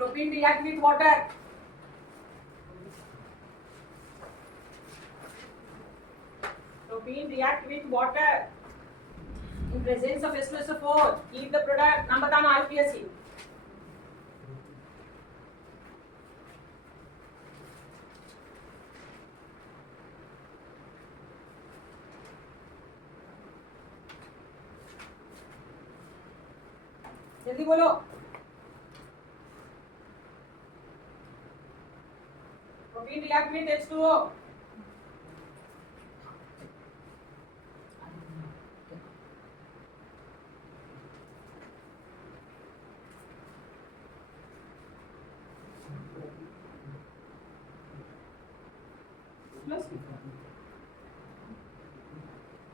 Propene react with water. Propene react with water in presence of H2SO4. Keep the product. नाम बताना IUPAC. जल्दी बोलो. Propene react with H2O.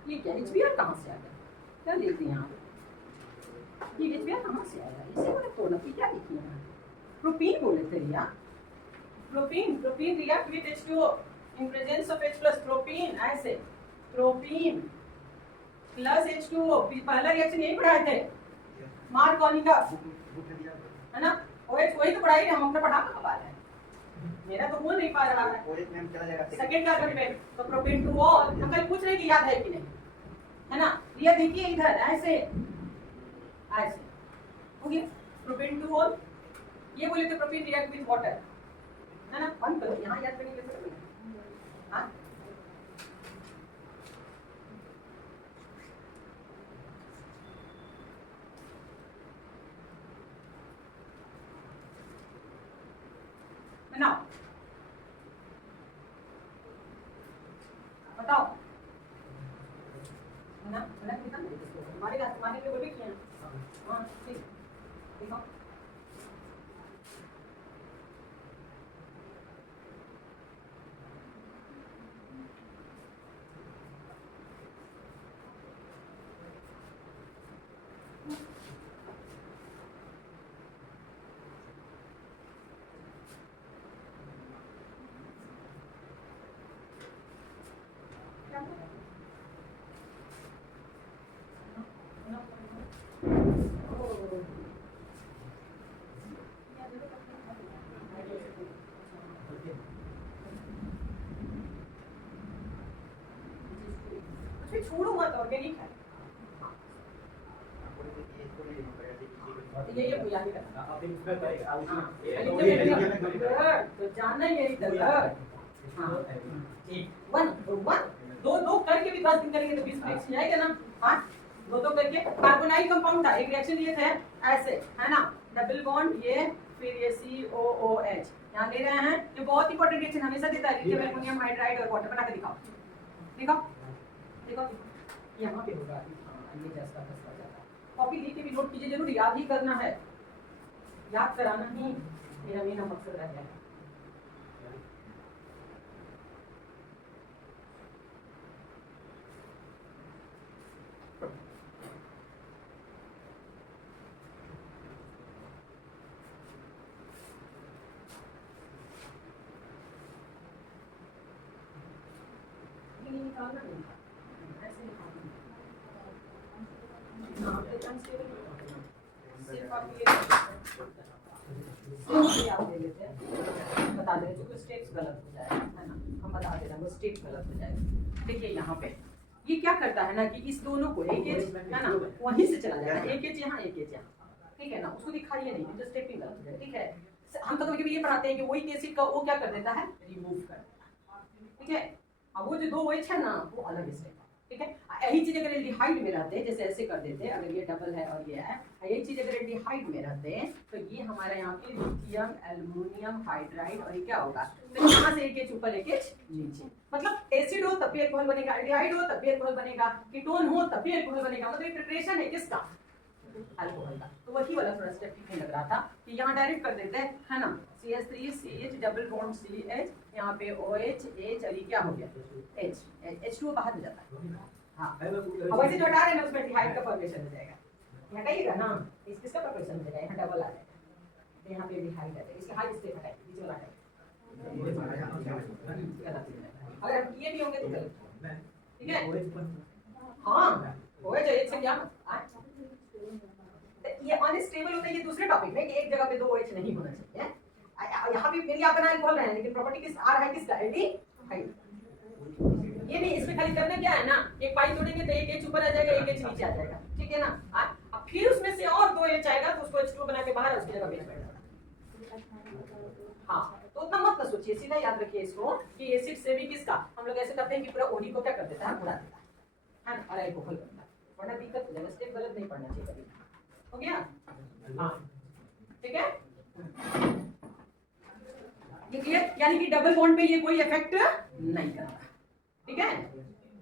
ये क्या HBr कहाँ से आ गया? क्या लिखते हैं यहाँ? ये HBr कहाँ से आया? इसे मैंने खोला कि क्या लिखी है? प्रोपीन बोले थे यार. Propene react with H2O in presence of H plus. Propene ऐसे. Propene plus H2O. पहला रिएक्शन यही पढ़ाए थे. मार्कोनी का है ना? OH वही तो पढ़ाई हम अपने पढ़ा कहाँ पा रहे हैं? मेरा तो बोल नहीं पा रहा है. सेकंड कार्बन पे तो प्रोपेन टू ऑल. अंकल पूछ रहे कि याद है कि नहीं, है ना? ये देखिए इधर ऐसे ऐसे हो गया. प्रोपेन टू ऑल ये बोले थे प्रोपेन रिएक्ट विद वाटर, है ना? बंद करो यहाँ याद करने के लिए. हाँ बनाओ बताओ ना. अलग निकाल दे इसको. हमारे लिए बोले किया. हाँ ठीक देखो. छोड़ो मत. ऑर्गेनिक है ये पूजा नहीं करना. तो जाना ही इधर. हाँ वन दो दो करके भी 10 दिन करेंगे तो 20 रिएक्शन जाएगा ना. हाँ दो करके. कार्बोनाइल कंपाउंड था. एक रिएक्शन ये थे ऐसे, है ना? डबल बॉन्ड ये, फिर ये COOH यहाँ ले रहे हैं. ये बहुत इंपॉर्टेंट रिएक्शन हमेशा देता है. लिथियम एल्युमिनियम हाइड्राइड और वाटर. बना के दिखाओ. दिखाओ देखो यहाँ पे होगा. ये जैसा जाता है. कॉपी लिख के भी नोट कीजिए जरूर. याद ही करना है. याद कराना ही मेरा मकसद रह गया है. निकालना नहीं ऐसे निकालना. सिर्फ आप ये आप ले लेते हैं. बता दे जो स्टेप्स गलत हो जाए, है ना? हम बता दे रहे हैं वो स्टेप गलत हो जाएगा. देखिए यहाँ पे ये क्या करता है ना कि इस दोनों को एक एच, है ना, वहीं से चला जाता है. एक एच यहाँ एक एच यहाँ. ठीक है ना? उसको दिखाइए नहीं जो स्टेपिंग गलत हो जाए. ठीक है. हम तो कभी ये पढ़ाते हैं कि वही एसिड का वो क्या कर देता है, रिमूव कर देता है. ठीक है. अब वो जो दो OH है ना वो अलग स्टेप. ठीक है. यही चीज अगर एल्डिहाइड में रहते जैसे ऐसे कर देते, अगर ये डबल है और ये है, यही चीज अगर एल्डिहाइड में रहते तो ये हमारा यहाँ पे लिथियम एल्युमिनियम हाइड्राइड और ये क्या होगा, तो यहाँ से एक एच ऊपर एक एच नीचे. मतलब एसिड हो तब भी अल्कोहल बनेगा, एल्डिहाइड हो तब भी अल्कोहल बनेगा, कीटोन हो तब भी अल्कोहल बनेगा. मतलब ये प्रिपरेशन है किसका, अल्कोहल का. तो वही वाला थोड़ा स्टेप ठीक लग रहा था कि यहाँ डायरेक्ट कर देते हैं, है ना? CH3CH डबल बॉन्ड CH, यहाँ पे OH H और ये क्या हो गया H, H2O बाहर हो जाता है. हाँ अब वैसे जो हटा रहे हैं उसमें एल्डिहाइड का फॉर्मेशन हो जाएगा. हटाइएगा ना, इसका फॉर्मेशन हो जाएगा. यहाँ डबल आ जाएगा तो यहाँ पे एल्डिहाइड आ जाएगा. इसका हाई स्टेप हटाइए, बीच वाला हटाइए. अगर ये भी होंगे तो गलत. ठीक है. हाँ OH H से क्या ये अनस्टेबल होता है, ये दूसरे टॉपिक में कि एक जगह पे दो OH नहीं होना चाहिए। यहाँ भी मेरी आप अल्कोहल रहे हैं, लेकिन प्रॉपर्टी किस आ रहा है, किसका एल्डिहाइड। ये नहीं, इसमें खाली करना क्या है ना, एक पाई तोड़ेंगे तो एक H ऊपर आ जाएगा, एक H नीचे आ जाएगा, ठीक है ना। अब फिर उसमें से और दो H आएगा तो उसको H2 बना के बाहर उसकी जगह बेच बैठेगा। हाँ, तो उतना मत ना सोचिए, सीधा याद रखिए इसको कि एसिड से भी किसका, हम लोग ऐसे करते हैं कि पूरा OD को क्या कर देता है, उड़ा देता है ना, और अल्कोहल करता है, वरना दिक्कत हो जाएगा। स्टेप गलत नहीं पढ़ना चाहिए कभी। हो गया? हाँ, ठीक है। ये क्लियर, यानी कि डबल बॉन्ड पे ये कोई इफेक्ट नहीं करता, ठीक है,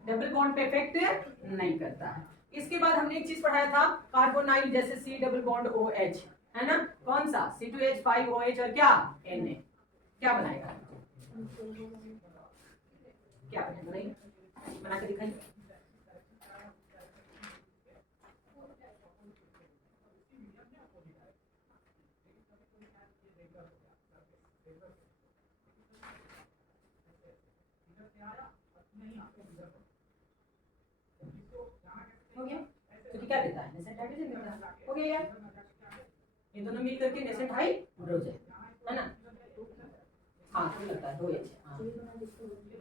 डबल बॉन्ड पे इफेक्ट नहीं करता है। इसके बाद हमने एक चीज पढ़ाया था, कार्बोनाइल जैसे C डबल बॉन्ड OH, है ना, कौन सा C2H5OH और क्या Na, क्या बनाएगा, क्या बनाएगा, बना के दिखाइए। हो गया, तो क्या देता है, नेसेंट हाइड्रोजन देता है। हो गया यार, ये दोनों मिल करके नेसेंट हाइड्रोजन, है ना। हाँ, तो लगता है 2H,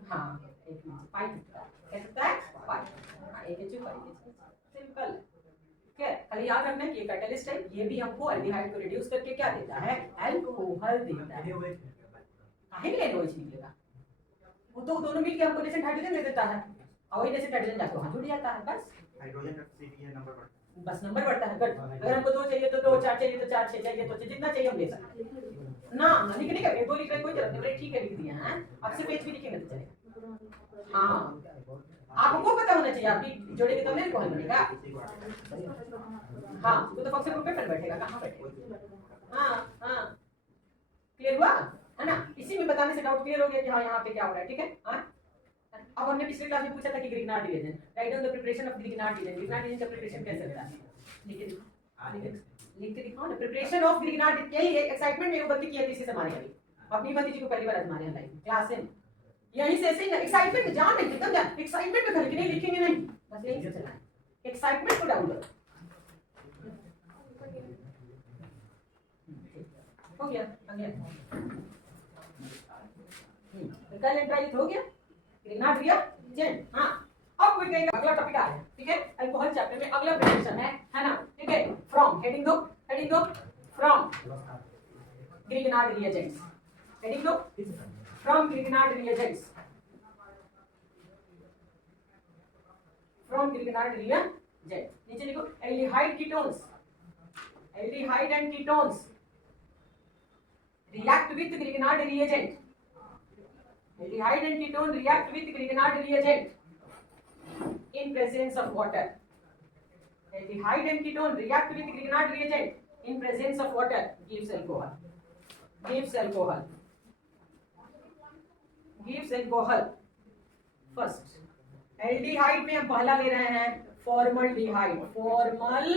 हाँ एक पाई कहता है पाई, हाँ एक H पाई, सिंपल, ठीक है। खाली याद रखना कि ये कैटलिस्ट है, ये भी हमको एल्डिहाइड को रिड्यूस करके क्या देता है, अल्कोहल देता है। काहे के लिए OH निकलेगा, वो तो दोनों मिलके हमको नेसेंट हाइड्रोजन दे देता है, और वही नेसेंट हाइड्रोजन जाके वहां जुड़ जाता है, बस हाइड्रोजन का CPA नंबर बढ़ता है, बस नंबर बढ़ता है। कट, अगर हमको 2 चाहिए तो 2, 4 चाहिए तो 4, 6 चाहिए तो 6, जितना चाहिए हम ले सकते हैं ना। लिखने का 2 लिख रहे कोई जरूरत नहीं, ठीक है लिख दिया है, अब से पेज भी लिखेंगे तो चलेगा। हाँ, आपको पता होना चाहिए, आपकी जोड़े के तब नहीं कौन बनेगा। हाँ, तो फंक्शन ग्रुप पे बैठेगा, कहाँ बैठेगा। हाँ हाँ, क्लियर हुआ है ना। इसी में बताने से डाउट क्लियर हो गया कि हाँ यहाँ पे क्या हो रहा है, ठीक है। हाँ, अब हमने पिछले क्लास में पूछा था कि Grignard reagent, write down the preparation of Grignard reagent. Grignard reagent का प्रिपरेशन कैसे होता है, लिख के दिखाओ ना। प्रिपरेशन ऑफ ग्रिग्नार्ड, यही है एक्साइटमेंट में वो गलती की है किसी से हमारे अभी, अपनी भतीजी को पहली बार आजमाने हैं लाइफ क्लास में, यहीं से ऐसे ही एक्साइटमेंट में जान नहीं एकदम जान, एक्साइटमेंट में खरीदने लिखेंगे नहीं, बस यहीं से चलाएं, एक्साइटमेंट को डाउन करो। हो गया कल एंट्राइज हो गया, ग्रिग्नार्ड रिएजेंट। हाँ, अब कोई कहेगा अगला टॉपिक आ रहा है, ठीक है, अल्कोहल चैप्टर में अगला प्रिपरेशन है ना, ठीक है। फ्रॉम, हेडिंग दो फ्रॉम ग्रिग्नार्ड रिएजेंट्स, हेडिंग दो from Grignard reagents, from Grignard reagent. नीचे लिखो aldehyde ketones, aldehyde and ketones react with Grignard reagent. Aldehyde and ketone react with Grignard reagent in presence of water. Aldehyde and ketone react with Grignard reagent in presence of water. Gives alcohol. Gives alcohol. Gives alcohol. First, aldehyde में हम पहला ले रहे हैं formaldehyde. Formaldehyde.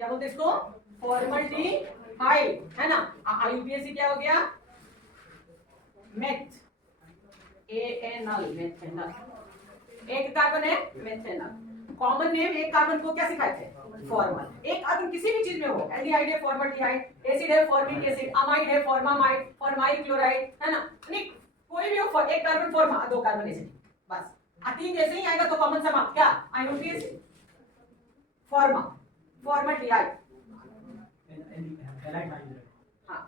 क्या बोलते इसको? Formaldehyde. है ना। IUPAC क्या हो गया, मेथ, ANL, मेथेनल, एक कार्बन है मेथेनल। कॉमन नेम एक कार्बन को क्या सिखाए थे, फॉर्मल। एक कार्बन किसी भी चीज में हो, एल्डिहाइड है फॉर्मल्डिहाइड, एसिड है फॉर्मिक एसिड, अमाइड है फॉर्मामाइड, फॉर्माइल क्लोराइड, है ना, नहीं कोई भी हो, एक कार्बन फॉर्मा, दो कार्बन एसिड, बस। तीन जैसे ही आएगा तो कॉमन समा क्या, IUPAC, फॉर्मा, फॉर्मल्डिहाइड। हाँ,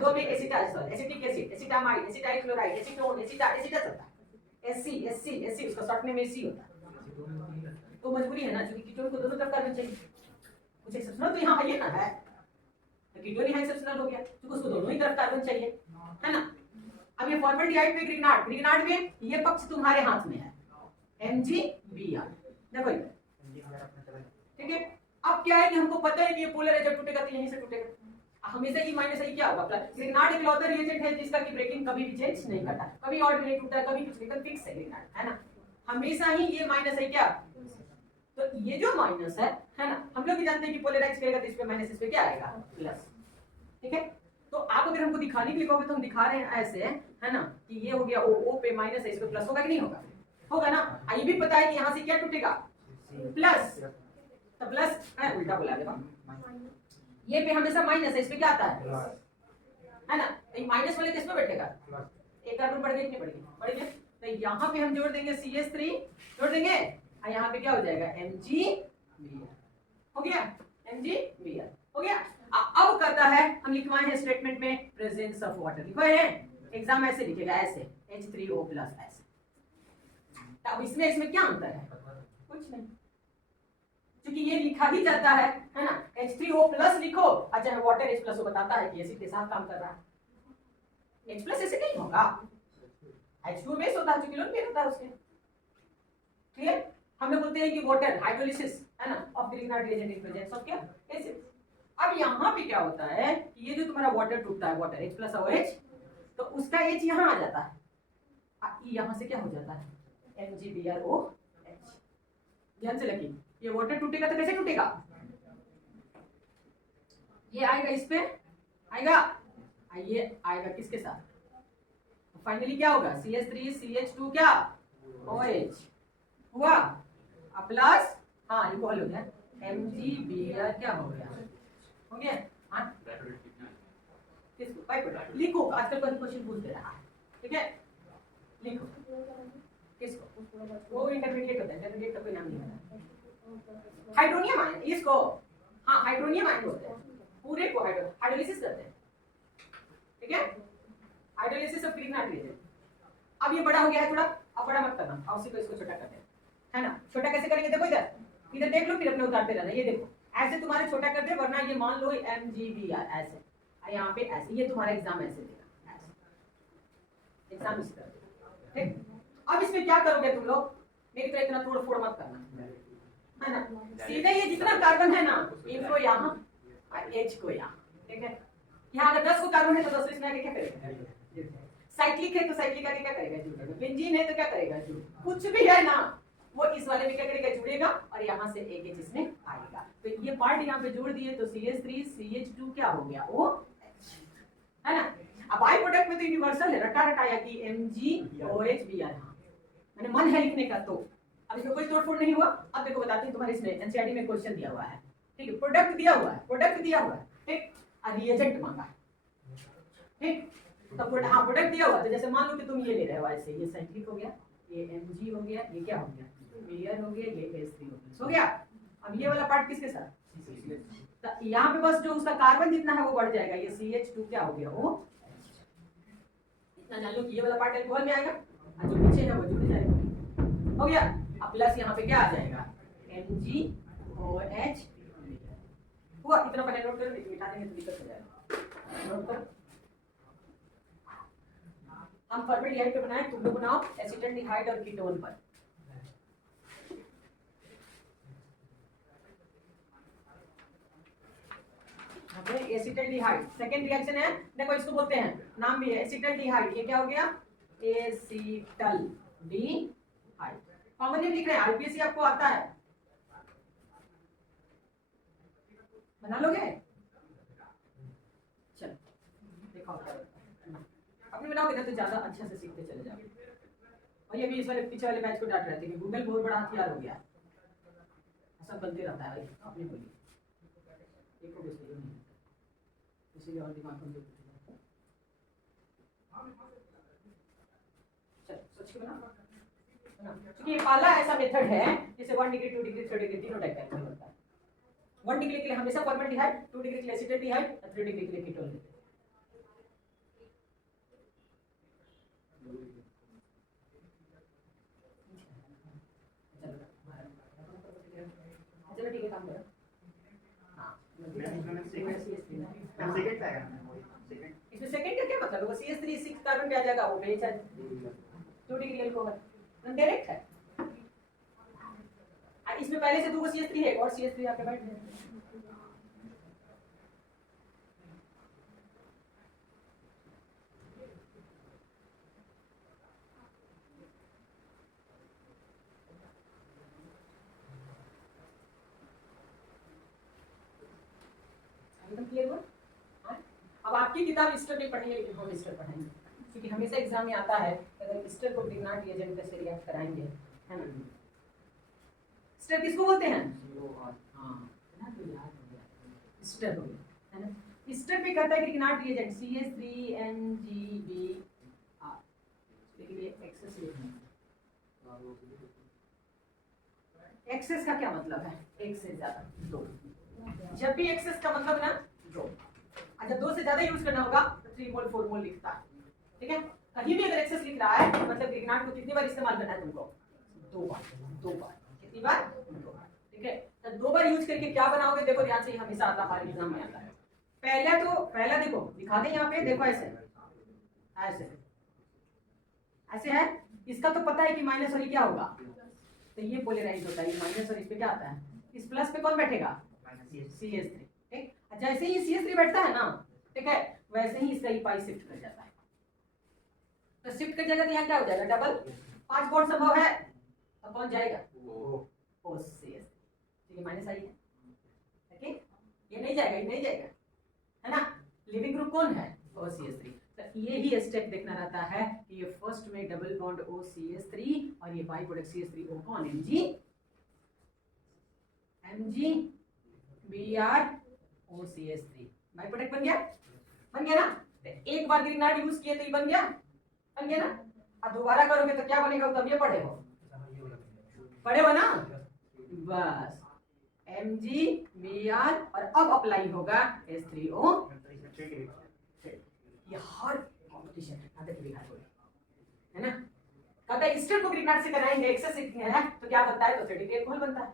दो में acetyl, acetic acid, acetamide, acetyl chloride, acetone, एसिटा चलता है, एससी उसका शॉर्ट नेम एसी होता है। तो मजबूरी है ना, क्योंकि कीटोन को दोनों तरफ कार्बन चाहिए, कुछ एक्सेप्शनल तो यहाँ है ना, है तो कीटोन यहाँ एक्सेप्शनल हो गया क्योंकि उसको दोनों ही तरफ कार्बन चाहिए, है ना। अब ये फॉर्मल्डिहाइड पे ग्रिग्नार्ड में ये पक्ष तुम्हारे हाथ में है, MgBr, देखो ठीक है। अब क्या है कि हमको पता है कि ये पोलर है, जब टूटेगा तो यहीं से टूटेगा, हमेशा ही माइनस ही क्या होगा प्लस। ग्रिग्नार्ड एक लौता रिएजेंट है जिसका की ब्रेकिंग कभी भी चेंज नहीं करता, कभी ऑड नहीं टूटता, कभी कुछ नहीं, फिक्स है ग्रिग्नार्ड, है ना, हमेशा ही ये माइनस है क्या। तो ये जो माइनस है ना, हम लोग भी जानते हैं कि पोलराइज करेगा तो इस पे माइनस, इस पे क्या आएगा प्लस, ठीक है। तो आप अगर हमको दिखाने के लिए कहोगे तो हम दिखा रहे हैं ऐसे, है ना, कि ये हो गया O पे माइनस है, इस पे प्लस होगा कि नहीं होगा, होगा ना। ये भी पता है कि यहाँ से क्या टूटेगा, प्लस, तो प्लस है, उल्टा बोला देखो, ये पे हमेशा माइनस है, इसमें क्या आता है ना, तो माइनस वाले किसमें बैठेगा, एक कार्बन बढ़ गई नहीं बढ़ गई, बढ़ गई। तो यहाँ पे हम जोड़ देंगे CH3 जोड़ देंगे, और यहाँ पे क्या हो जाएगा MgBr, हो गया MgBr हो गया। अब करता है, हम लिखवाए हैं स्टेटमेंट में प्रेजेंस ऑफ वाटर, लिखो है एग्जाम ऐसे लिखेगा, ऐसे H3O प्लस ऐसे। अब इसमें क्या अंतर है, कुछ नहीं, क्योंकि ये लिखा ही जाता है ना, H3O प्लस लिखो, अच्छा वाटर H प्लस वो बताता है कि एसिड के साथ काम कर रहा है, H प्लस एसिड नहीं होगा, H2O बेस होता है, क्योंकि लोन बेस होता है उसके, क्लियर। हम लोग बोलते हैं कि वाटर हाइड्रोलिसिस है ना of Grignard reagent in presence of क्या एसिड। अब यहाँ पे क्या होता है कि ये जो तुम्हारा वाटर टूटता है, वाटर H प्लस और H, तो उसका H यहाँ आ जाता है, यहाँ से क्या हो जाता है MgBrOH। ध्यान से लगी, ये वाटर टूटेगा तो कैसे टूटेगा, ये आएगा इस पे आएगा, ये आएगा किसके साथ, फाइनली क्या होगा CH3 CH2 क्या OH हुआ, प्लस हाँ इक्वल हो गया MgBr क्या हो गया, हो गया हाँ। किसको बाय प्रोडक्ट लिखो, आजकल कोई क्वेश्चन पूछ दे रहा है, ठीक है लिखो किसको, वो इंटरमीडिएट होता है, इंटरमीडिएट का कोई नाम नहीं है, हाइड्रोनियम आयन इसको, हाँ हाइड्रोनियम आयन होते हैं, पूरे को हाइड्रोलिसिस करते हैं, ठीक है हाइड्रोलिसिस ऑफ ग्रीनहाइट रिएजेंट। अब ये बड़ा हो गया है थोड़ा, अब बड़ा मत करना, और उसी को इसको छोटा करते हैं, है ना। छोटा कैसे करेंगे, देखो इधर इधर देख लो, फिर अपने उतारते रहना, ये देखो ऐसे तुम्हारे छोटा कर दे, वरना ये मान लो MgBr ऐसे, यहाँ पे ऐसे, ये तुम्हारा एग्जाम ऐसे देगा, ऐसे एग्जाम इस तरह, ठीक। अब इसमें क्या करोगे तुम लोग, मेरी तरह इतना तोड़ फोड़ मत करना, है ना, सीधे ये जितना कार्बन है ना, इनको यहाँ और H को यहाँ, ठीक है। यहाँ अगर 10 को कार्बन है तो 10 इसमें आके क्या करेगा, साइक्लिक है तो साइक्लिक आके क्या करेगा जुड़ेगा, बेंजीन है तो क्या करेगा जुड़, कुछ भी है ना वो इस वाले में क्या करेगा जुड़ेगा, और यहाँ से एक H इसमें आएगा, तो ये पार्ट यहाँ पे जोड़ दिए तो CH3 CH2 क्या हो गया OH, है ना। अब बाय प्रोडक्ट में तो यूनिवर्सल है, रटा रटाया कि MgOH मैंने मन है लिखने का, तो अब इसमें कोई तोड़फोड़ नहीं हुआ। अब देखो बताती हूँ, तुम्हारे इसमें एनसीईआरटी में क्वेश्चन दिया हुआ है, ठीक है, प्रोडक्ट दिया हुआ है, प्रोडक्ट दिया हुआ है, ठीक, और रिएजेंट मांगा है, ठीक। तो हाँ प्रोडक्ट दिया हुआ, तो जैसे मान लो कि तुम ये ले रहे हो ऐसे, ये साइक्लिक हो गया, ये Mg हो गया, ये क्या हो गया Br हो गया, ये H3 हो गया। अब ये वाला पार्ट किसके साथ, तो यहाँ पे बस जो उसका कार्बन जितना है वो बढ़ जाएगा, ये CH2 क्या हो गया वो, इतना जान लो कि ये वाला पार्ट अल्कोहल में आएगा, और जो पीछे है वो जुड़ जाएगा, हो गया। अब प्लस यहाँ पे क्या आ जाएगा MgOH हुआ, इतना पहले नोट करो, मिटा देंगे तो दिक्कत हो जाएगा, नोट करो। हम फॉर्मेल्डिहाइड पे बनाए, तुम लोग बनाओ एसिटाल्डिहाइड और कीटोन पर। एसिटाल्डिहाइड सेकेंड रिएक्शन है, देखो इसको बोलते हैं, नाम भी है एसिटाल्डिहाइड, ये क्या हो गया एसिटाल्डिहाइड, कॉमन नेम लिख रहे हैं, आईपीएससी आपको आता है, बना लोगे, चलो देखो अपने बनाओगे ना तो ज्यादा अच्छा से सीखते चले जाओगे। और ये भी इस वाले पीछे वाले बैच को डांट रहे थे कि गूगल बहुत बड़ा हथियार हो गया, ऐसा बनते रहता है अपनी बोली, एक को दूसरे नहीं, इसीलिए और दिमाग कमजोर होता है। चल सोच के बना, क्योंकि ये पहला ऐसा मेथड है जिसे 1 डिग्री 2 डिग्री 3 डिग्री तीनों टाइप का होता है। 1 डिग्री के लिए हमेशा फॉर्मेल्डिहाइड, 2 डिग्री के लिए एसिटाल्डिहाइड और 3 डिग्री के लिए कीटोन लेते हैं। चलो ठीक है काम करो, हाँ इसमें सेकंड का क्या मतलब है, CH3 6 कार्बन पे आ जाएगा, वो बेस है 2 डिग्री अल्कोहल डायरेक्ट है, इसमें पहले से 2 CH3 है और CH3 आपके बैठ गए। अब आपकी किताब ईस्टर नहीं पढ़ेंगे, लेकिन हम ईस्टर पढ़ेंगे, क्योंकि हमेशा एग्जाम में आता है अगर ईस्टर को ग्रीनहाइट रिएजेंट कैसे रिएक्ट कराएंगे, है ना। स्टेप किसको बोलते हैं? हाँ ना, तो याद हो गया, स्टेप हो गया है ना। स्टेप पे कहता है कि नॉट रिएजेंट CH3NGBr, लेकिन ये एक्सेस लिखना है। एक्सेस का क्या मतलब है? एक से ज्यादा, दो। जब भी एक्सेस का मतलब ना दो, अच्छा दो से ज्यादा यूज करना होगा तो 3 मोल 4 मोल लिखता है, ठीक है। कहीं भी अगर एक्सेस लिख रहा है मतलब ग्रिग्नाट को कितनी बार इस्तेमाल करना है तुमको? 2 बार। 2 बार कितनी बार? 2 बार, ठीक है। तो 2 बार यूज करके क्या बनाओगे? देखो ध्यान से, हमेशा आता है एग्जाम में आता है। पहला देखो दिखा दें यहाँ पे, देखो ऐसे ऐसे ऐसे है। इसका तो पता है कि माइनस और ये क्या होगा, तो ये पोलराइज होता है, माइनस और इस पे क्या आता है, इस प्लस पे कौन बैठेगा? CH3, ठीक। जैसे ही CH3 बैठता है ना, ठीक है, वैसे ही इसका पाई शिफ्ट कर जाता है। तो शिफ्ट कर जाएगा तो यहाँ क्या हो जाएगा? डबल। 5 बॉन्ड संभव है तो कौन जाएगा? OCH3, ठीक है, माइनस आई है, ठीक। ये नहीं जाएगा, ये नहीं जाएगा, है ना। लिविंग ग्रुप कौन है? OCH3। तो ये ही स्टेप देखना रहता है कि ये फर्स्ट में डबल बॉन्ड OCH3 और ये बाई प्रोडक्ट CH3O कौन? MgBr OCH3 बाई प्रोडक्ट बन गया, बन गया ना। तो एक बार ग्रिग्नार्ड यूज किए तो ये बन गया, बन गया ना। अब दोबारा करोगे तो क्या बनेगा? तब ये पढ़े हो, पढ़े हो ना, बस MgBr और अब अप्लाई होगा H3O। ये हर कंपटीशन है ना। कहता है स्टेप को ग्रिग्नार्ड से कराएंगे, एक्सेस है तो क्या बनता है? तो थ्रेडिक एल्कोहल बनता है।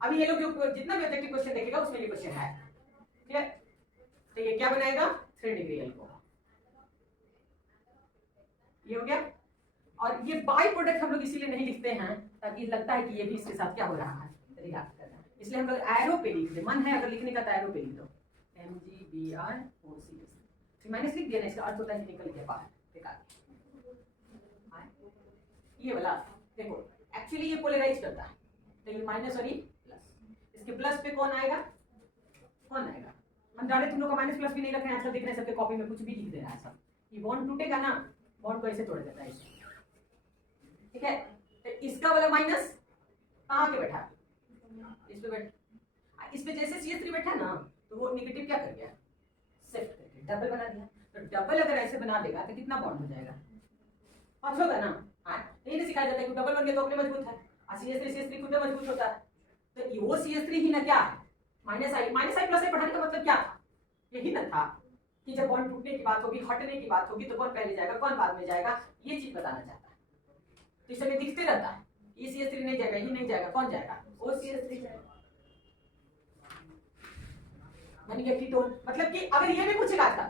अभी ये लोग जो जितना भी ऑब्जेक्टिव क्वेश्चन देखेगा उसमें ये क्वेश्चन है, ठीक है। तो ये क्या बनाएगा? 3 डिग्री एल्कोहल, ये हो गया। और ये बाई प्रोडक्ट हम लोग इसीलिए नहीं लिखते हैं ताकि लगता है कि ये भी इसके साथ क्या हो रहा है, रिएक्ट कर रहा है, इसलिए हम लोग एरो पे लिख दे। मन है अगर लिखने का तो एरो पे लिख दो, MgBr OCH3 माइनस लिख देना, इसका अर्थ होता है निकल के बाहर, बेकार। ये वाला देखो एक्चुअली ये पोलराइज करता है, तो ये माइनस और ये प्लस, इसके प्लस पे कौन आएगा? कौन आएगा? हम जाने तुम लोग का माइनस प्लस भी नहीं रख रहे हैं, आजकल देख रहे हैं सबके कॉपी में कुछ भी लिख दे रहा है सब। ये बॉन्ड टूटेगा ना, बॉन्ड को ऐसे तोड़ देता है, ठीक है। तो इसका वाला माइनस कहाँ के बैठा? इस पे बैठा, इस पे जैसे CH3 बैठा ना तो वो नेगेटिव क्या कर गया? शिफ्ट करके डबल बना दिया। तो डबल अगर ऐसे बना देगा तो कितना बॉन्ड हो जाएगा? 5 होगा ना। यही नहीं सिखाया जाता है कि डबल बन गया तो अपने मजबूत है, और CH3 खुद मजबूत होता है। तो वो CH3 ही ना क्या है? माइनस आई प्लस आई पढ़ाने का मतलब क्या था? यही ना था कि जब बॉन्ड टूटने की बात होगी, हटने की बात होगी तो कौन पहले जाएगा, कौन बाद में जाएगा, ये चीज बताना चाहता है। तो इस समय दिखते रहता है, ये CH3 नहीं जाएगा, ये नहीं जाएगा, कौन जाएगा? OCH3 जाएगा। यानी कि कीटोन, मतलब कि अगर ये भी पूछेगा था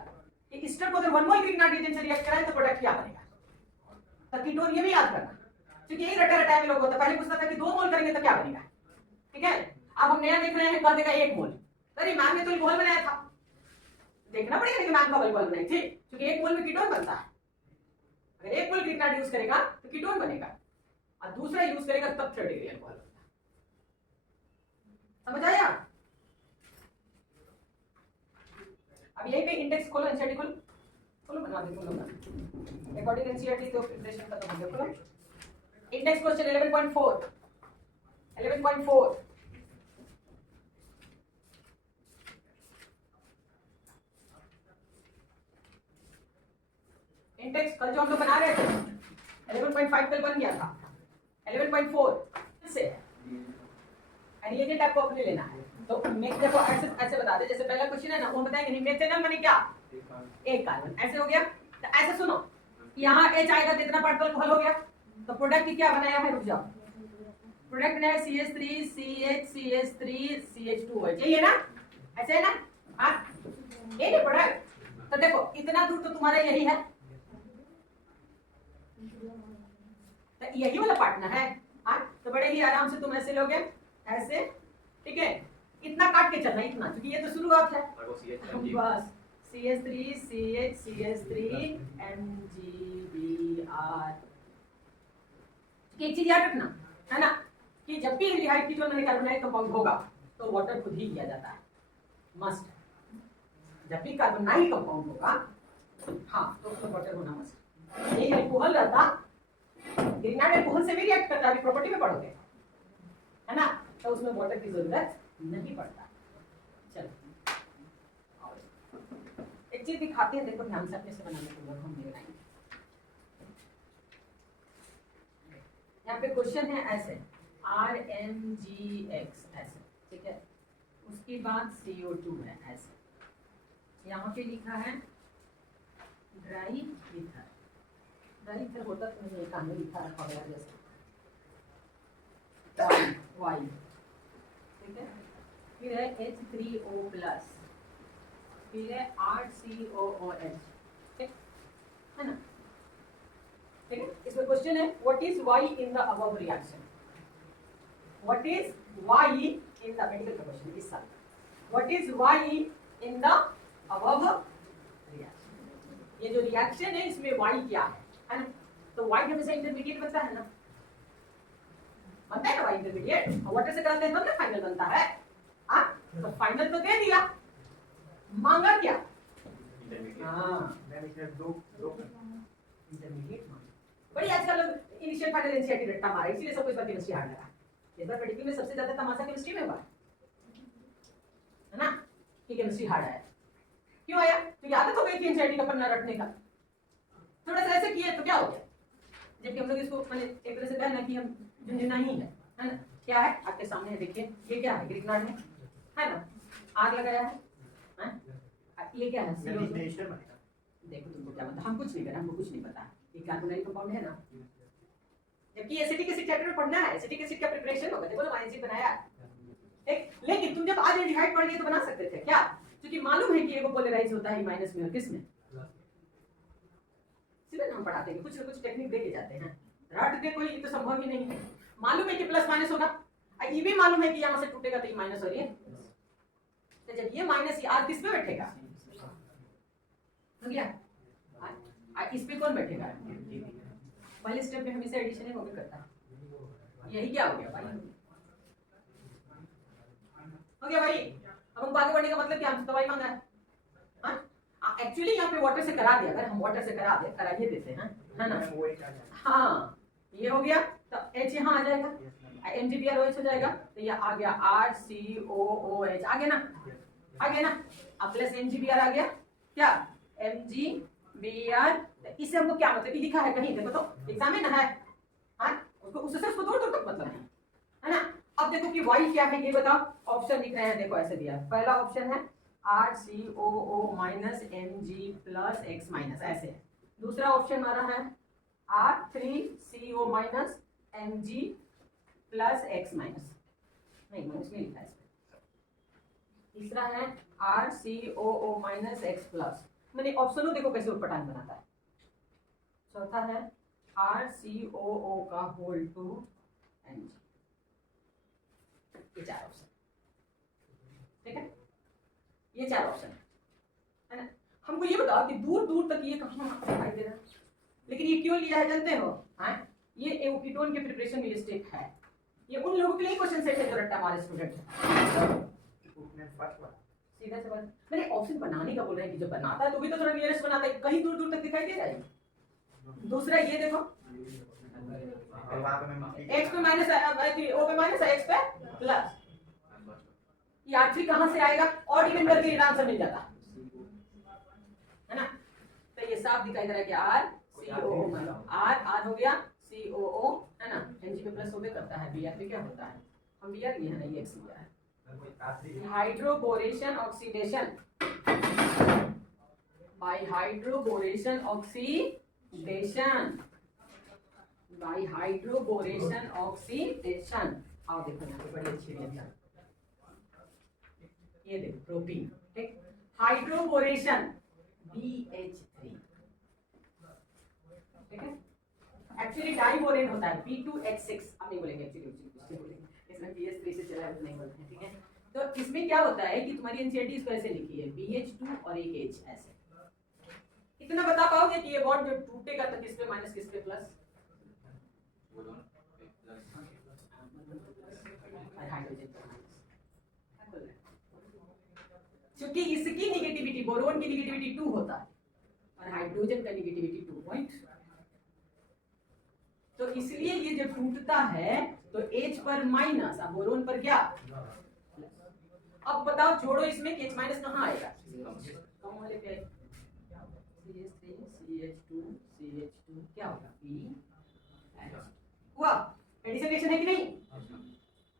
कि स्टर को अगर 1 मोल ग्रिग्नार्ड रिएजेंट से रिएक्ट कराएं तो प्रोडक्ट क्या बनेगा, तो कीटोन ये भी याद करना, क्योंकि यही रटा रटाए में लोग होता। पहले पूछता था कि 2 मोल करेंगे तो क्या बनेगा, ठीक है। अब हम नया देख रहे हैं, कह देगा 1 मोल। अरे मैम ने तो अल्कोहल बनाया था, देखना पड़ेगा कि मैम कब अल्कोहल बनाई थी, क्योंकि 1 मोल में कीटोन बनता है। अगर 1 मोल ग्रिग्नार्ड यूज करेगा तो कीटोन बनेगा, और दूसरा यूज करेगा तब 3 डिग्री अल्कोहल बनता है। समझ आया? अब यही पे इंडेक्स खोलो, एनसीईआरटी खोलो, बना दे खोलो, अकॉर्डिंग एनसीईआरटी तो प्रिपरेशन खत्म हो गया। खोलो इंडेक्स क्वेश्चन 11.4 इंडेक्स कल जो हम लोग बना रहे थे 11.5 कल बन गया था, 11.4 से एनिएटेड टाइप को अपने लेना है। तो देखो ऐसे बता दे, जैसे पहला क्वेश्चन है ना वो बताएंगे नहीं, मेथेनॉल माने क्या? एक कार्बन, ऐसे हो गया। तो ऐसे सुनो, यहाँ H आएगा तो इतना पार्टिकल अल्कोहल हो गया, तो प्रोडक्ट की क्या बनाया है? रुक जाओ, प्रोडक्ट बनाया CH3 CH CH3 CH2 है, यही है ना, ऐसे है ना। हाँ ये नहीं प्रोडक्ट। तो देखो इतना दूर तो तुम्हारा यही है, तो यही वाला पार्टनर है। हाँ तो बड़े ही आराम से तुम ऐसे लोगे, ऐसे, ठीक है। इतना काट के चलना, इतना, क्योंकि ये तो शुरुआत है। बस CH3 CH CH3 MgBr। एक चीज याद रखना है ना कि जब भी एल्डिहाइड कीटोन में कार्बोनाइल कंपाउंड होगा तो वाटर खुद ही किया जाता है, मस्ट। जब भी कार्बोनाइल कंपाउंड होगा हाँ तो उसमें वाटर होना मस्ट। ये अल्कोहल रहता, ग्रिग्नार्ड अल्कोहल से भी रिएक्ट करता है, प्रॉपर्टी में पढ़ोगे, है ना। तो उसमें वाटर की जरूरत नहीं पड़ता। चलो एक चीज दिखाते हैं, देखो ध्यान से अपने से बनाने के लिए हम नहीं बनाएंगे। यहाँ पे क्वेश्चन है ऐसे RMGX ऐसे, ठीक है, उसके बाद CO2 है ऐसे, यहाँ पे लिखा है ड्राई ईथर। ड्राई ईथर होता तो मैंने एक आने लिखा है फॉर्मूला जैसे वाई, ठीक है, फिर है H3O+, फिर है RCOOH, ठीक है ना, ठीक है। इसमें क्वेश्चन है what is y in the above reaction, what is y in the medical question इस साल, what is y in the above reaction. ये जो रिएक्शन है इसमें वाई क्या है ना, तो वाई हमेशा इंटरमीडिएट बनता है ना, बनता है ना वाई इंटरमीडिएट, और वाटर से कराते हैं तब ना फाइनल बनता है। हाँ तो फाइनल तो दे दिया, मांगा क्या, हाँ इंटरमीडिएट मांगा। बड़ी आजकल लोग इनिशियल फाइनल एनसीईआरटी रट्टा मारा, इसीलिए सबको इस बार केमिस्ट्री हार्ड लगा। इस बार मेडिकल में सबसे ज्यादा तमाशा केमिस्ट्री में हुआ है ना, कि केमिस्ट्री हार्ड है। क्यों आया, तो आदत हो गई थी एनसीईआरटी का पन्ना रटने का, थोड़ा सा ऐसे किए तो क्या हो गया, जबकि हम लोग इसको मैंने एक तरह से कहना कि हम झुंझुना ही है ना। क्या है आपके सामने है, देखिए ये क्या है, ग्रिग्नार्ड है ना, आग लगाया है, ये क्या है CO2। देखो तुमको क्या पता, हम कुछ नहीं कर रहे, हमको कुछ नहीं पता, ये कार्बोनाइल कंपाउंड है ना, जबकि एसिटिक एसिड चैप्टर में पढ़ना है, एसिटिक एसिड का प्रिपरेशन होगा, देखो ना माइनस बनाया एक, लेकिन तुम जब आज एल्डिहाइड पढ़ लिए तो बना सकते थे क्या, क्योंकि मालूम है कि ये पोलराइज होता है माइनस में और किस में, सीधे हम पढ़ाते हैं, कुछ ना कुछ टेक्निक दे के जाते हैं, रट के कोई तो संभव ही नहीं है। मालूम है कि प्लस माइनस होगा, ये भी मालूम है कि यहाँ से टूटेगा तो ये माइनस हो रही है, तो जब ये माइनस यार किस पे बैठेगा, तो क्या इस पे कौन बैठेगा, पहले स्टेप में हमेशा एडिशन ही होकर करता है, यही क्या हो गया भाई, हो गया भाई। अब हम आगे बढ़ने का मतलब क्या, हम दवाई मांगा है, एक्चुअली यहाँ पे वाटर से करा दिया, अगर हम वाटर से कराइए देते हैं है ना, हाँ ये हो गया, तो H यहाँ आ जाएगा, MgBrOH हो जाएगा, तो ये आ गया RCOOH, आ गया ना, अब प्लस MgBr आ गया, क्या MgBr, इससे हमको क्या मतलब, लिखा है कहीं देखो तो एग्जाम में ना है, हाँ उसको उससे उसको दूर दूर तक मतलब है ना। अब देखो कि y क्या है ये बताओ, ऑप्शन लिख रहे हैं, देखो ऐसे दिया, पहला ऑप्शन है RCOO minus Mg+ X minus ऐसे है, दूसरा ऑप्शन आ रहा है R3CO minus Mg+ X minus, नहीं माइनस नहीं लिखा है इसमें, तीसरा है RCOO माइनस X+, मैंने ऑप्शनों देखो कैसे उटपटांग बनाता है, चौथा है RCOO का होल टू Mg, ये चार ऑप्शन, ठीक है, ये चार ऑप्शन है ना। हमको ये बताओ कि दूर दूर तक ये कहाँ दिखाई दे रहा है, लेकिन ये क्यों लिया है जानते हो, हाँ ये कीटोन के प्रिपरेशन में ये स्टेप है, ये उन लोगों के लिए क्वेश्चन सेट है जो रट्टा मारे स्टूडेंट है, सीधा से बात, मैंने ऑप्शन बनाने का बोल रहे हैं कि जो बनाता है तो भी तो थोड़ा नियरेस्ट बनाता है, कहीं दूर दूर तक दिखाई दे रहा है। दूसरा ये देखो x पे माइनस O पे माइनस है, x पे प्लस, ये R3 कहां से आएगा, और इवन करके आंसर मिल जाता है ना, तो ये साफ दिखाई दे रहा है कि RCOO, R हो गया COO है ना, Mg पे प्लस होबे करता है, Br पे क्या होता है, हम Br लिए है ना, ये X लिया है, hydroboration oxidation, by hydroboration oxidation, by hydroboration oxidation, आओ देखो यहाँ पे बड़ी अच्छी रिएक्शन, ये देखो प्रोपीन, ठीक, हाइड्रोबोरेशन BH3, ठीक है, एक्चुअली डाइबोरेन होता है B2H6, हम नहीं बोलेंगे एक्चुअली बोलेंगे, इसमें BH3 से चला नहीं बोलते हैं, ठीक है। तो इसमें क्या होता है कि तुम्हारी एनसीईआरटी इसको ऐसे लिखी है BH2 और एक H ऐसे, इतना बता पाओगे कि ये बॉन्ड जो टूटेगा तो किस पे माइनस किस पे प्लस, क्योंकि इसकी निगेटिविटी, बोरोन की निगेटिविटी 2 होता है और हाइड्रोजन का निगेटिविटी 2 पॉइंट, तो इसलिए ये जब टूटता है तो H पर माइनस, अब बोरोन पर क्या? अब बताओ छोड़ो इसमें कि H माइनस कहाँ आएगा? कम वाले पे CH3 CH2 CH2 क्या होगा? P हुआ। एडिशन रिएक्शन है कि नहीं?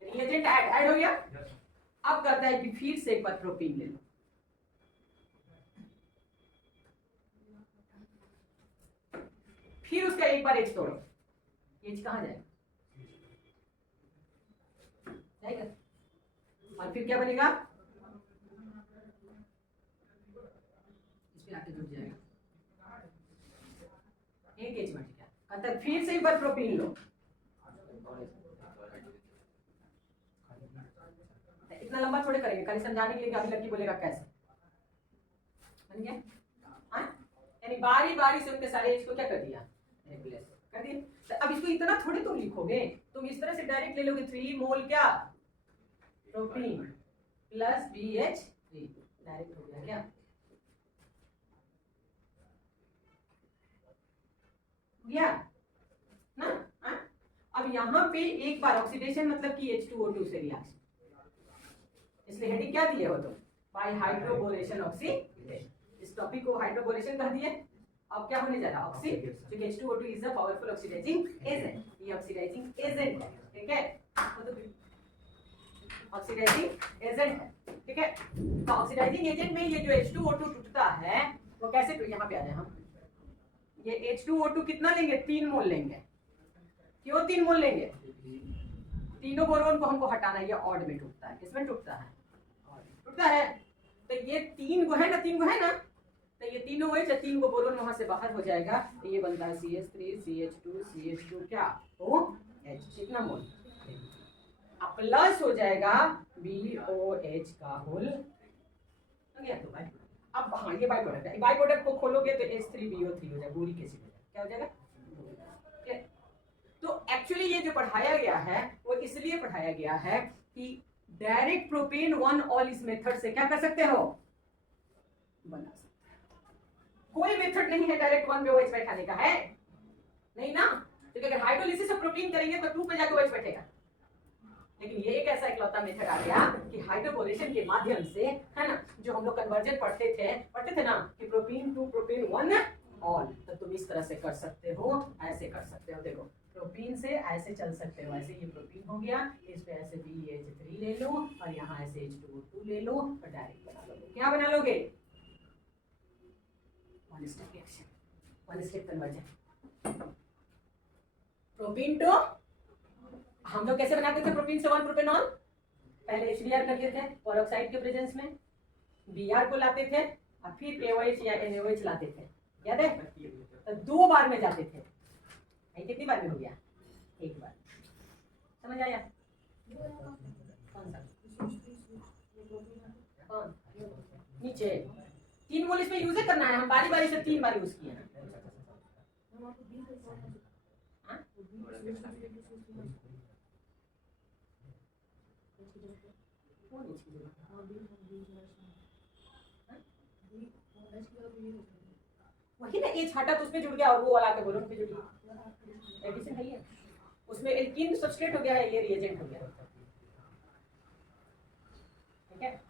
रिएजेंट ऐड हो गया। अब कहता है कि फिर से एक बार प्रोपीन ले लो। फिर उसका एक बार H तोड़ो, H कहाँ जाएगा? और फिर क्या बनेगा? इस पे आके जुड़ जाएगा, एक H बच गया। कहता है फिर से एक बार प्रोपीन लो। इतना लंबा थोड़े करेंगे, खाली समझाने के लिए। अभी लड़की बोलेगा कैसे बन गया? हाँ, यानी बारी बारी से उनके सारे इसको क्या कर दिया? रिप्लेस कर दिया। तो अब इसको इतना थोड़े तुम लिखोगे, तुम इस तरह से डायरेक्ट ले लोगे 3 मोल क्या प्रोपीन प्लस BH3 डायरेक्ट हो गया क्या? गया ना? हाँ? अब यहाँ पे एक बार ऑक्सीडेशन मतलब कि H2O2 से रिएक्शन, इसलिए हेडिंग क्या दिए हो तुम? By hydroboration oxidation. इस टॉपिक को हाइड्रोबोरेशन कह दिए। अब क्या होने जा रहा है? ऑक्सी, क्योंकि H2O2 is a powerful oxidising agent, ये ऑक्सीडाइजिंग एजेंट है, ठीक है? ऑक्सीडाइजिंग एजेंट है, ठीक है? तो ऑक्सीडाइजिंग एजेंट में ये जो H2O2 टूटता है वो कैसे टूट, यहाँ पे आ जाए हम, ये H2O2 कितना लेंगे? 3 मोल लेंगे। क्यों 3 मोल लेंगे? तीनों बोरोन को हमको हटाना है, ये ऑड में टूटता है। किसमें टूटता है? टूटता है। तो ये 3 को है ना, 3 को है ना, तो ये तीनों है, 3 को बोरोन वहां से बाहर हो जाएगा, तो ये बनता है CH3 CH2 CH2 क्या OH, कितना मोल? अब प्लस हो जाएगा BOH का होल हो गया। तो भाई अब हाँ, ये बाई प्रोडक्ट है, बाई प्रोडक्ट को खोलोगे तो H3BO3 हो जाएगा, बोरिक एसिड हो जाएगा। क्या हो जाएगा? तो एक्चुअली ये जो पढ़ाया गया है वो इसलिए पढ़ाया गया है कि डायरेक्ट प्रोपेन 1 ऑल इस मेथड से क्या कर सकते हो? बना सकते हो। कोई मेथड नहीं है डायरेक्ट 1 पे OH बैठाने का, है नहीं ना? तो अगर हाइड्रोलिसिस से प्रोपीन करेंगे तो 2 पे जाके OH बैठेगा। लेकिन ये एक ऐसा इकलौता मेथड आ गया कि हाइड्रोबोरेशन के माध्यम से, है ना, जो हम लोग कन्वर्जन पढ़ते थे ना कि प्रोपीन टू प्रोपीन 1 ऑल, तो तुम इस तरह से कर सकते हो, ऐसे कर सकते हो। देखो प्रोपीन से ऐसे चल सकते हो, ऐसे ये प्रोपीन हो गया, इस पे ऐसे BH3 ले लो और यहाँ ऐसे H2O2 ले लो और डायरेक्ट बना लोगे। क्या बना लोगे? One step reaction, one step conversion. Propene to, हम लोग कैसे बनाते थे प्रोपीन से 1 प्रोपेनॉल? पहले HBr करते थे पेरोक्साइड के प्रेजेंस में, Br को लाते थे और फिर KOH या NaOH लाते थे, याद है? तो 2 बार में जाते थे। कितनी बार में हो गया? 1 बार। समझ आया? कौन सा? कौन? नीचे 3 मोल इसमें यूज करना है, हम बारी बारी से 3 बार यूज किए हैं। वही ना, एच हटा तो उसमें जुड़ गया और वो वाला के बोलो पे जुड़ गया। एडिशन है ये, उसमें एल्कीन सबस्ट्रेट हो गया है, ये रिएजेंट हो गया, ठीक है?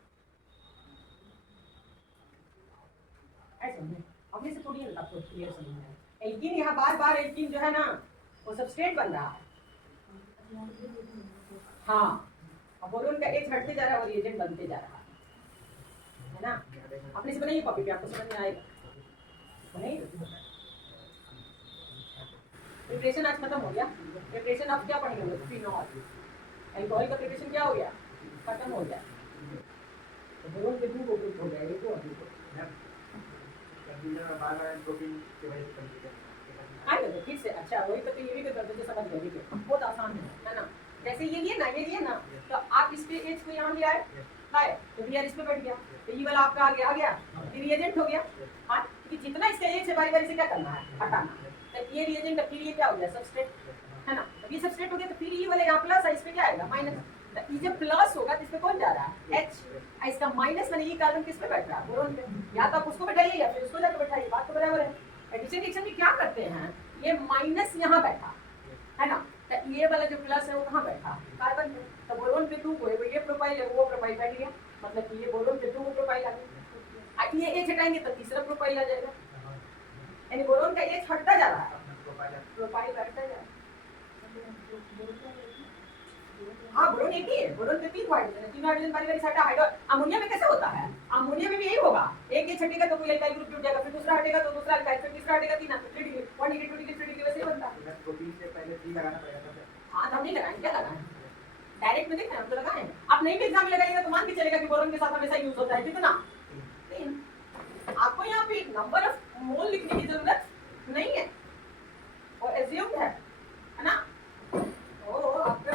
ऐसे समझे, अभी से थोड़ी आपको क्लियर समझ में आया। एल्कीन यहाँ बार बार एल्कीन जो है ना वो सबस्ट्रेट बन रहा है, हाँ, अब बोलो का एच हटते जा रहा है और रिएजेंट बनते जा रहा है ना? अपने से बनाइए कॉपी पे, आपको समझ में आएगा। प्रिपरेशन आज खत्म हो गया। प्रिपरेशन अब क्या पढ़ेंगे? फिनॉल, अल्कोहल का प्रिपरेशन क्या हो गया? खत्म हो गया। तो बोरोन के 2 को कुछ हो गया, एक को अभी तो फिर से अच्छा वही तो ये भी कर दो, समझ गए कि बहुत आसान है ना? जैसे ये लिए ना, ये लिए ना, तो आप इस पे एच को यहाँ ले आए, लाए तो Br इस पे बैठ गया, तो ये वाला आपका आ गया, फिर रिएजेंट हो गया। हाँ, कि जितना इसका एच से बारी बारी से क्या करना है? हटाना। तो ये रिएजेंट, फिर ये क्या हो गया? सबस्ट्रेट, है ना? तो ये सबस्ट्रेट हो गया, तो फिर ये वाला यहाँ प्लस है, इस पे क्या आएगा? माइनस। तो ये जब प्लस होगा तो इस पे कौन जा रहा है? H, इसका माइनस माने ये कार्बन किस पे बैठ रहा है? बोरोन पे। या तो आप उसको बैठाइए या फिर उसको जाकर बैठाइए, बात तो बराबर है। एडिशन रिएक्शन में क्या करते हैं? ये माइनस यहाँ बैठा है ना, तो ये वाला जो प्लस है वो कहाँ बैठा, कार्बन पे। तो बोरोन पे 2 को ये प्रोपाइल है, वो प्रोपाइल बैठ गया, मतलब कि ये बोरोन पे 2 को प्रोपाइल आ गया। ये H हटाएंगे तो तीसरा प्रोपाइल आ जाएगा, यानी बोरोन का H हटता जा रहा है, प्रोपाइल बैठता जा रहा है। हाँ बोरोन एक ही है, बोरोन पे 3 हाइड्रोजन है, 3 हाइड्रोजन बारी बारी से हटा। हाइड्रो अमोनिया में कैसे होता है, अमोनिया में भी यही होगा, एक H हटेगा तो कोई अल्काइल ग्रुप जुड़ जाएगा, फिर दूसरा हटेगा तो दूसरा अल्काइल, फिर तीसरा हटेगा 3 3 डिग्री 1 डिग्री 2 डिग्री 3 डिग्री वैसे ही बनता है। प्रोटीन से पहले 3 लगाना पड़ेगा तब। हाँ हम नहीं लगाएंगे, क्या लगाएं, डायरेक्ट में देख रहे हैं हम तो लगाएंगे। आप नहीं भी एग्जाम में लगाइएगा तो मान के चलेगा कि बोरोन के साथ हमेशा यूज होता है, कितना 3। आपको यहाँ पे नंबर ऑफ मोल लिखने की जरूरत नहीं है, और एज्यूम्ड है ना। ओ आपका